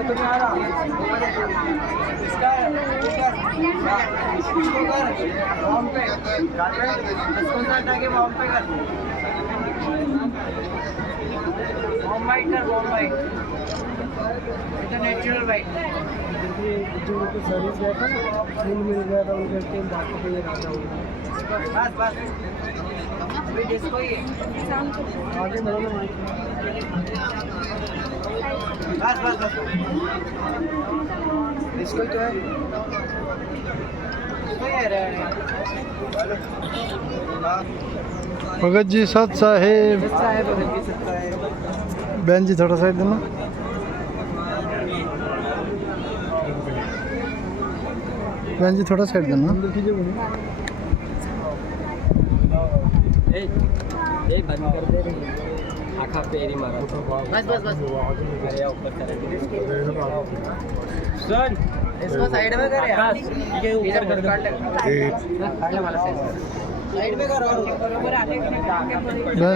तो नहीं आ रहा इसका वॉर्म पे वॉर्म पे कर वॉर्म वाइट कर वॉर्म वाइट नेचुरल वाइट जो उनको सर्विस गया था फूल मिल गया था उनके टीम बाकी पे ये राजा हुआ बस बस अभी डिस्को ही है आगे बढ़ो ना माइक बस बस बस डिस्को ही तो है डिस्को ही है रे भगत जी सत साहेब अच्छा है भगत जी सकता है बहन जी थोड़ा साइड देना बहन जी थोड़ा साइड देना ए बंद कर दे रे आँखा पेरी मारा बस बस बस अरे ऊपर कर सुन इसको साइड में कर यार ठीक है ऊपर कर दे काट ले वाला साइड में कर और ऊपर आगे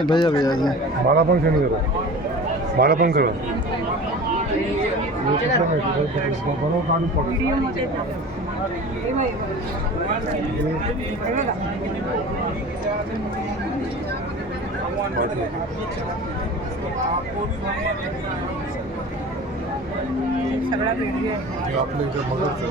भैया भैया जी माला पण करो माला पण करो बनो काढून पडो सगळा व्हिडिओ आपल्या इथे मगरचं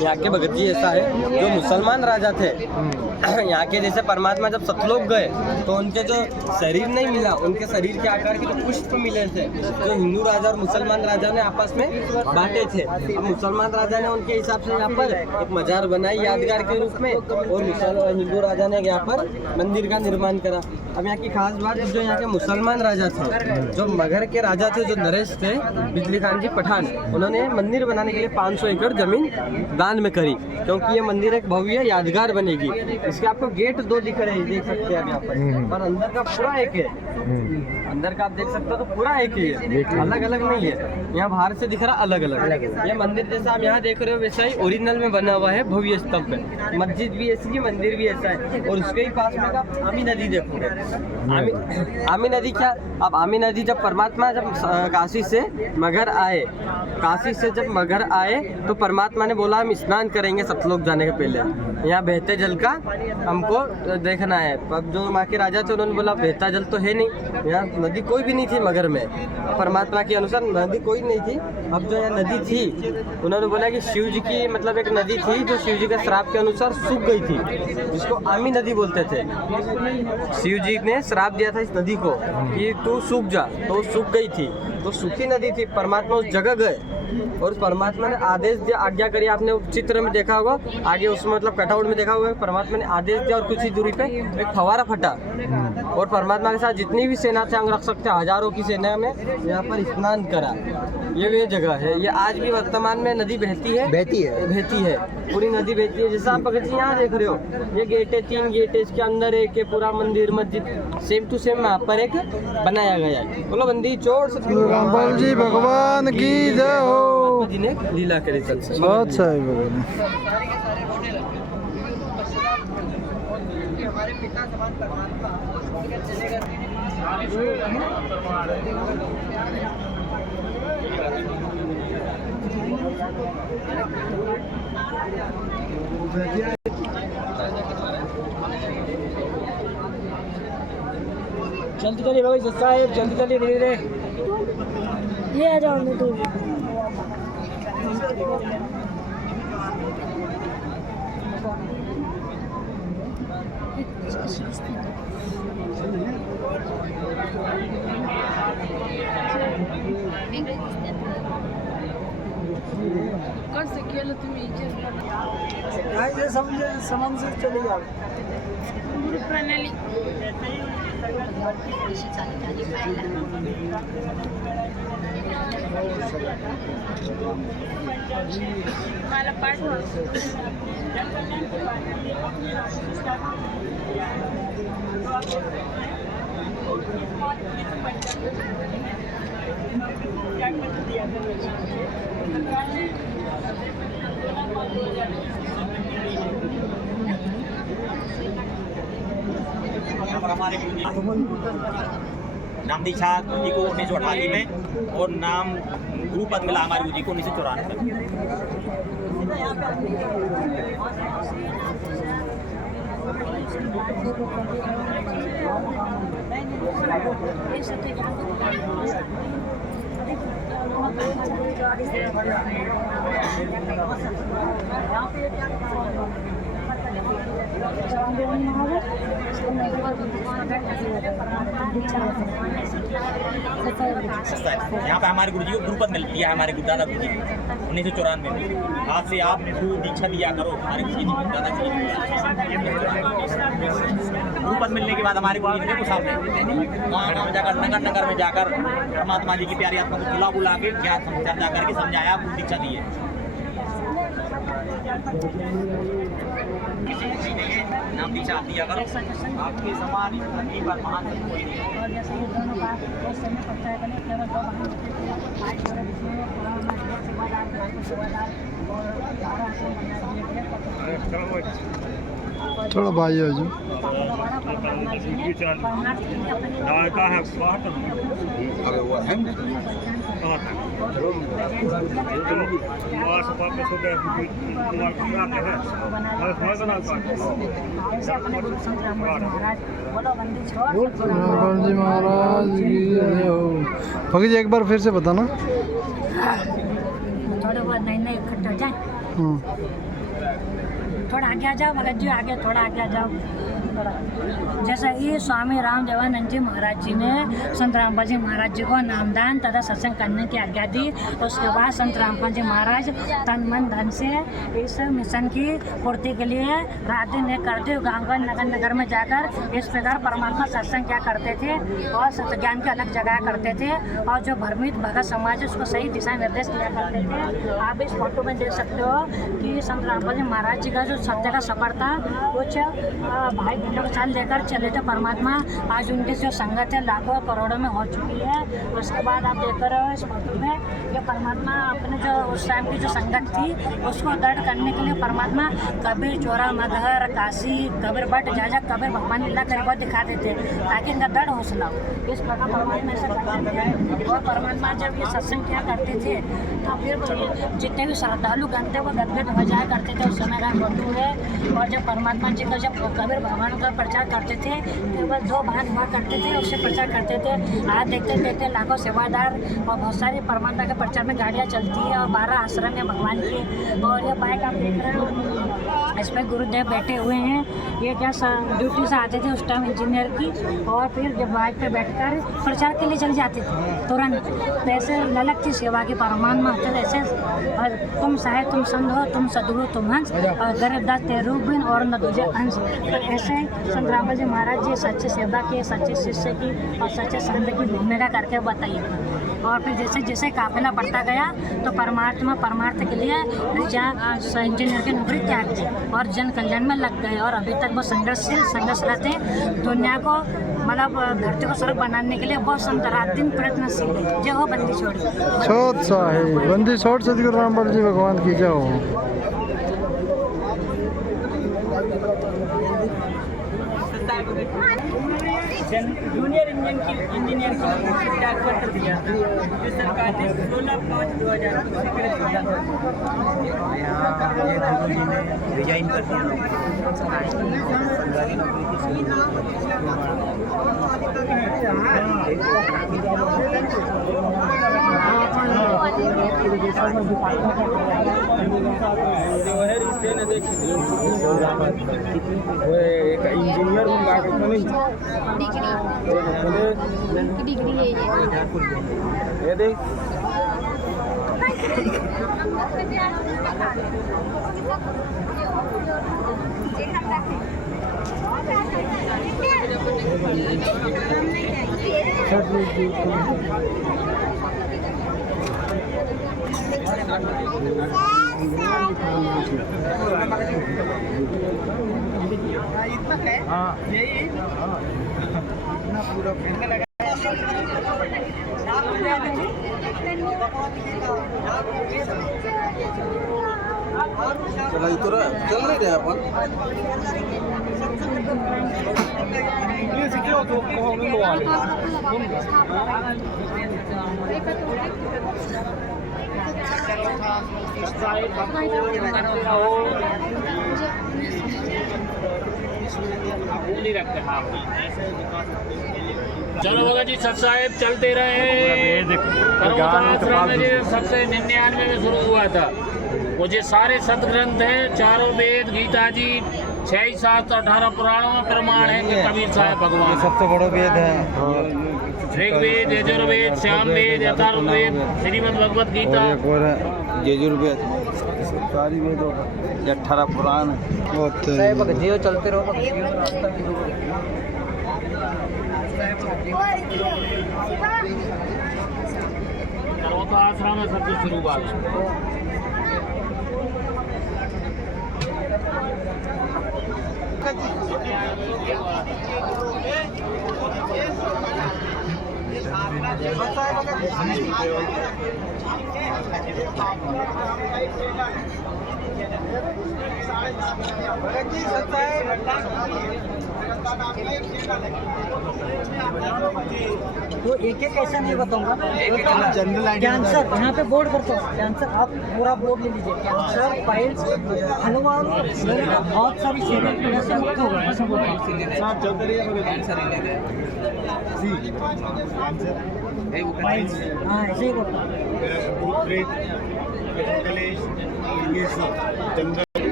यहाँ के भगत जी ऐसा है जो मुसलमान राजा थे यहाँ के जैसे परमात्मा जब सतलोक गए तो उनके जो शरीर नहीं मिला उनके शरीर के आकार के तो पुष्प मिले थे जो हिंदू राजा और मुसलमान राजा ने आपस में बांटे थे। अब मुसलमान राजा ने उनके हिसाब से यहाँ पर एक मजार बनाई यादगार के रूप में और हिंदू राजा ने यहाँ पर मंदिर का निर्माण करा। अब यहाँ की खास बात जो यहाँ के मुसलमान राजा थे जो मगध के राजा थे जो नरेश थे बिजली खान जी पठान उन्होंने मंदिर बनाने के लिए 500 एकड़ जमीन दान में करी क्योंकि ये मंदिर एक भव्य यादगार बनेगी। इसके आपको गेट 2 दिख रहे हैं देख सकते हैं आप यहाँ पर अंदर का पूरा एक है अंदर का आप देख सकते हो तो पूरा एक ही है अलग अलग नहीं है। यहाँ बाहर से दिख रहा अलग अलग ये मंदिर जैसा आप यहाँ देख रहे हो वैसा ही ओरिजिनल में बना हुआ है भव्य स्तंभ पे। मस्जिद भी ऐसी है मंदिर भी ऐसा है और उसके ही पास में आप आमी नदी देखोगे। आमी नदी क्या अब आमी नदी जब परमात्मा जब काशी से मगध आए तो परमात्मा ने बोला हम स्नान करेंगे सतलोक जाने के पहले यहाँ बहते जल का हमको देखना है। अब जो वहाँ के राजा थे उन्होंने बोला बहता जल तो है नहीं यहाँ नदी कोई भी नहीं थी मगध में परमात्मा के अनुसार नदी कोई नहीं थी। अब जो यहाँ नदी थी उन्होंने बोला कि शिव जी की मतलब एक नदी थी जो शिव जी के श्राप के अनुसार सूख गई थी जिसको आमी नदी बोलते थे। शिव जी ने श्राप दिया था इस नदी को कि तू सूख जा तो सूख गई थी तो सूखी नदी थी। परमात्मा उस जगह गए और उस परमात्मा ने आदेश दिया आज्ञा करी। आपने चित्र में देखा होगा आगे उसमें मतलब कटआउट में देखा होगा परमात्मा ने आदेश दिया और कुछ ही दूरी पे एक फवारा फटा और परमात्मा के साथ जितनी भी सेना थे अंग रक्षक थे हजारों की सेना में यहाँ पर स्नान करा। ये वे जगह है ये आज भी वर्तमान में नदी बहती है पूरी नदी बहती है। जैसा आप भगत जी यहाँ देख रहे हो ये गेट है 3 गेट है इसके अंदर एक पूरा मंदिर मस्जिद सेम टू सेम यहाँ पर एक बनाया गया है। बोलो बंदी चोर रामपाल जी भगवान की जय हो जी ने लीला करी बहुत साहेब हमारे पिता समान परमात्मा चलेगा जल्दी चलिए भाई साहब जल्दी चलिए धीरे धीरे ये आ जाओ मैं दूर कसं केलं तुम्ही काय जे समज चले जाओ प्रणाली मला पाठवा हमारे नाम दीक्षा जी को 1988 में और नाम गुरु पद मिला हमारे गुरु जी को 1994 में। यहाँ पे हमारे गुरु जी को गुरुपद मिल दिया है हमारे दादा गुरु जी 1994 में। आज से आप दीक्षा दिया करो हमारे गुरु जी दादा जी। गुरुपद मिलने के बाद हमारे गुरु जी ने सामने गाँव में जाकर नगर नगर में जाकर परमात्मा जी की प्यारी आत्मा को बुला बुला के ज्ञान चर्चा करके समझाया, गुरु दीक्षा दी है। नाम दीक्षा आप दिया करो, आपके समान धरती पर महान कोई नहीं है। थोड़ा भाई हो जो रामपाल जी महाराज की जय हो। भगत जी एक बार फिर से बताना। थोड़े बहुत नए इकट्ठे हो जाए, थोड़ा आगे आ जाओ भगत जी, आगे थोड़ा आगे आ जाओ। जैसा कि स्वामी राम देवानंद जी महाराज जी ने संत रामपाल जी महाराज जी को नामदान तथा सत्संग करने की आज्ञा दी। उसके बाद संत रामपाल जी महाराज तन मन धन से इस मिशन की पूर्ति के लिए रात दिन एक करते हुए गाँव नगर नगर में जाकर इस प्रकार परमात्मा सत्संग क्या करते थे और सत्य ज्ञान की अलग जगह करते थे और जो भ्रमित भगत समाज उसको सही दिशा निर्देश किया करते थे। आप इस फोटो में देख सकते हो कि संत रामपाल जी महाराज जी का जो सत्य का सफर था, कुछ भाई बहनों को साथ लेकर चले थे परमात्मा। आज उनकी जो संगत है लाखों करोड़ों में हो चुकी है। उसके बाद आप देख रहे हो इस फोटो में कि परमात्मा अपने जो उस टाइम की जो संगत थी उसको दृढ़ करने के लिए परमात्मा कबीर, चोरा, मगहर, काशी, कबीर भट्ट, जाजा कबीर भगवान लीला करके दिखा देते ताकि इनका दृढ़ हौसला हो। इस प्रकार परमात्मा ऐसा करते थे। और परमात्मा जब ये सत्संग क्या करते थे तो फिर जितने भी श्रद्धालु गण थे वो गदगद हो जाया करते थे। उस समय का फोटो है। और जब परमात्मा जी का जब कबीर भगवान का प्रचार करते थे केवल 2 भाग हुआ करते थे, उससे प्रचार करते थे। आज देखते देखते लाखों सेवादार और बहुत सारी परमात्मा के प्रचार में गाड़ियाँ चलती है और 12 आश्रम है भगवान के। और ये बाइक आप देख रहे हो, इस पर गुरुदेव बैठे हुए हैं। ये क्या ड्यूटी से आते थे उस टाइम इंजीनियर की, और फिर जब बाइक पे बैठकर प्रचार के लिए चल जाते थे तुरंत। तो ऐसे ललक थी सेवा की परमात्मा होते थे ऐसे। और तुम सहाय तुम संत हो, तुम सदगुरु तुम हंस, और गरीबदास तेरू बिन और न दूजे अंश। तो ऐसे संत रामपाल जी महाराज जी सच्चे सेवा की, सच्चे शिष्य की और सच्चे संत की भूमिका करके बताइए। और फिर जैसे जैसे काफिला बढ़ता गया तो परमार्थ के लिए इंजीनियर की नौकरी त्याग दी और जन कल्याण में लग गए। और अभी तक वो संघर्षरत है। दुनिया को मतलब धरती को स्वर्ग बनाने के लिए बहुत संत रात दिन प्रयत्नशील है। जय हो बंदी छोड़ बंदी छोड़ सदगुरु रामपाल जी भगवान की जय हो। जूनियर इंजीनियर की त्याग पत्र दिया था जो सरकार ने 16/5/2000 रिजाइन कर दिया। एक इंजीनियर नहीं डिग्री है ये देख हाँ यही पूरा फिल्म लगा चला तो रहा चल नहीं रहे अपन चलो भगत जी सत साहेब चलते रहे। पर्वत आश्रम में जो सबसे 99 में शुरू हुआ था। वो जो सारे सदग्रंथ हैं, चारों वेद, गीता जी, 6 7 18 पुराणों में प्रमाण है कि कबीर साहब भगवान सबसे बड़ा वेद है ऋग्वेद, यजुर्वेद, सामवेद, अथर्ववेद, श्रीमद् भगवत गीता। यजुर्वेद सारी वेद 18 पुराण जियो चलते रहो पर्वत आश्रम में सबसे शुरुआत। तो एक एक ऐसा नहीं बताऊंगा, कैंसर यहाँ पे बोर्ड करते हो। कैंसर आप पूरा बोर्ड ले लीजिए। कैंसर, पाइल्स, हलवा, बहुत सारी शरीर पीड़ा से मुक्त होगा। ऐसा बोलते हैं। हाँ ऐसे ही बोलता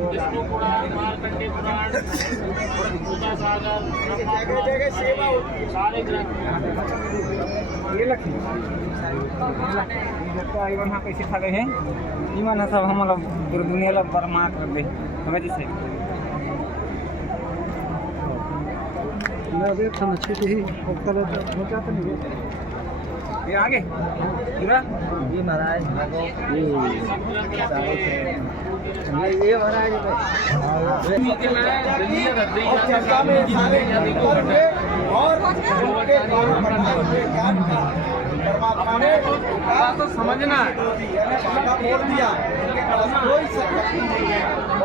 विष्णु पुराण, मार्कंडेय पुराण, गीता सागर, सारे ग्रंथ। ये लखी हाँ कैसे खा गए हैं इमान सब हम पूरी दुनिया ला बर्बाद कर दे समझ से मैं देख था छोटी ही होटल छोटा तो नहीं ये आगे पूरा ये महाराज ये महाराज और तो समझना है बोल दिया कोई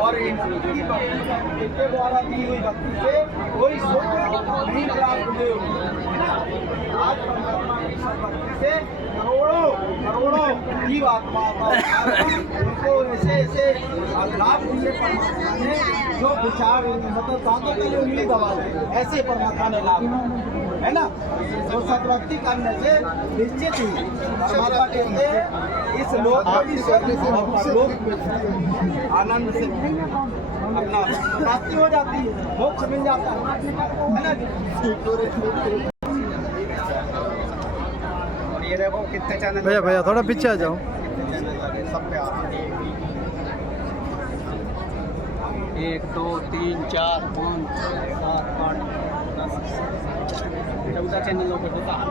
और इनके द्वारा दी हुई भक्ति से कोई सुख नहीं प्राप्त हुए आज भक्ति से करोड़ों जीव आत्मा उनको ऐसे ऐसे लाभ दिए परमात्मा ने जो विचार मतलब सातों के लिए उंगली दबा ऐसे परमात्मा ने लाभ है ना। तो सतभक्ति करने से निश्चित ही परमात्मा कहते हैं इस लोक आनंद से अपना प्राप्ति हो जाती है, मोक्ष मिल जाता है ना। ये देखो कितने चैनल भैया भैया थोड़ा पीछे आ जाओ। सब पे 1 2 3 4 5 6 7 8 10 14 चैनलों पे होता है।